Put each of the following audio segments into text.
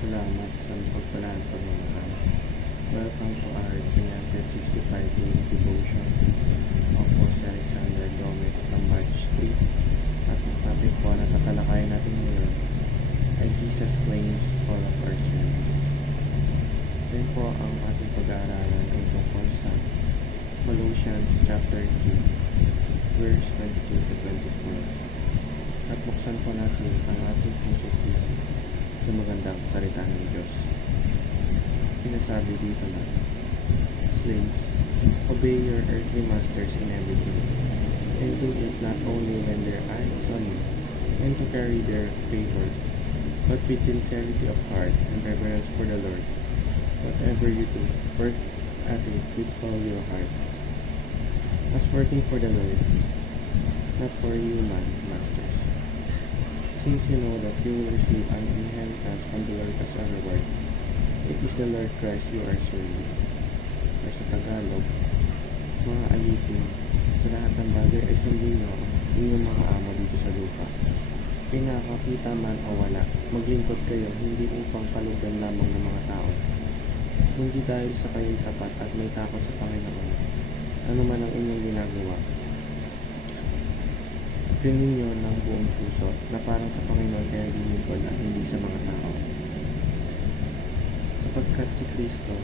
Salamat sa pagpalaan Panginoon. Welcome to our 365 daily devotion. Ako si Alexander Gomez from Batch 3. At ang topic po na tatalakayin natin ngayon ay Jesus claims all of our sins. Yan po ang ating pag-aaralan ay tungkol sa Colossians chapter 2 verse 22 to 24. At buksan po natin ang ating puso-puso sa magandang salita ng Diyos. Sinasabi dito na, slaves, obey your earthly masters in everything, and do it not only when their eye is on you, and to carry their favor, but with sincerity of heart and reverence for the Lord. Whatever you do, work at it with all your heart, as working for the Lord, not for human masters. Since you know that you will receive an inheritance from the Lord as a reward, it is the Lord Christ you are serving. Or sa Tagalog, mga alipin, sa lahat ng bagay ay sundin nyo ang inyong mga amo dito sa lupa. Pinakakita man o wala, maglingkod kayo hindi upang palugan lamang ng mga tao, hindi dahil sa kayong tapat at may takot sa Panginoon. Ano man ang inyong ginagawa, gawin nyo ng buong puso na parang sa Panginoon kaya lingkod at hindi sa mga tao. Sapagkat si Kristo,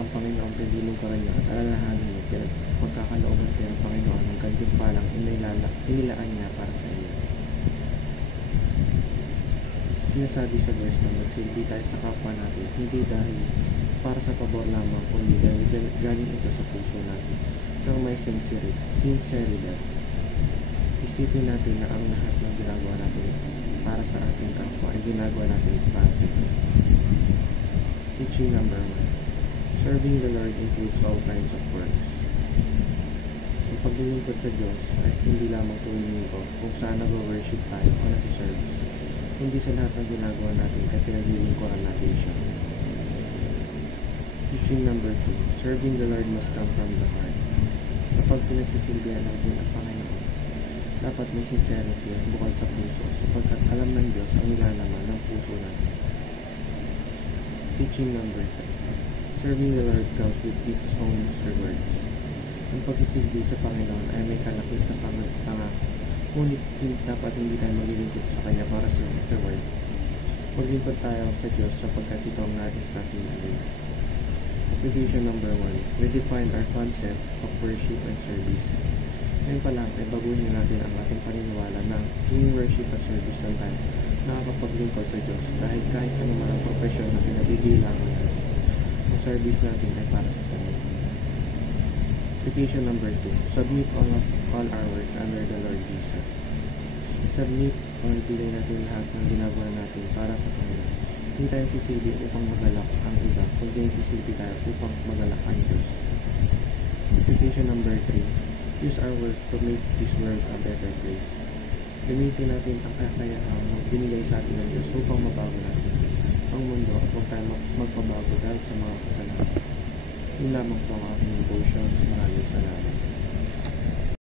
ang Panginoon pinilingkuran niya at alalahanin niya, pero pagkakalooban kayo ng Panginoon ang gantimpalang inilaan niya para sa inyo. Sinasabi sa verse na magsilbi tayo sa kapwa natin, hindi dahil para sa pabor lamang, kundi dahil galing ito sa puso natin, nang may sinceridad. Isipin natin na ang lahat ng ginagawa natin para sa ating kapwa ay ginagawa natin para sa Diyos. Teaching number 1. Serving the Lord includes all kinds of works. Ang paglilingkod sa Diyos ay hindi lamang tuwing linggo kung saan nag-worship tayo o nag-service. Hindi sa lahat ng ginagawa natin kaya pinaglilingkuran natin siya. Teaching number 2. Serving the Lord must come from the heart. Kapag pinagsisilbihan natin ang Panginoon, dapat may sincerity at bukal sa puso sapagkat alam ng Diyos ang nilalaman ng puso natin. Teaching number 3. Serving the Lord comes with its own rewards. Ang pagsisilbi sa Panginoon ay may kalakit na pangako, ngunit dapat hindi tayo maglilingkod sa Kanya para sa reward. Maglingkod tayo sa Diyos sapagkat ito ang nais natin natin. Application number 1. We define our concept of worship and service. Ngayon pa lang ay baguhin natin ang ating paniniwala na yung worship at service lang tayo nakakapaglingkod sa Diyos dahil kahit anuman ang profesyon na pinabibilangan natin, ang service natin ay para sa Kanya. Application number 2. Submit all our works under the Lord Jesus. Submit o ibigay natin lahat ng ginagawa natin para sa Panginoon. Hindi tayo sisilbi upang magalak ang iba, kundi sisilbi tayo upang magalak ang Diyos. Application number 3. Use our work to make this world a better place. Gamitin natin ang kakayahang binigay sa atin ng Diyos upang mabago natin ang mundo at huwag tayo magpabago dahil sa mga kasalanan. Yun lamang po ang aking devotion. Maraming salamat.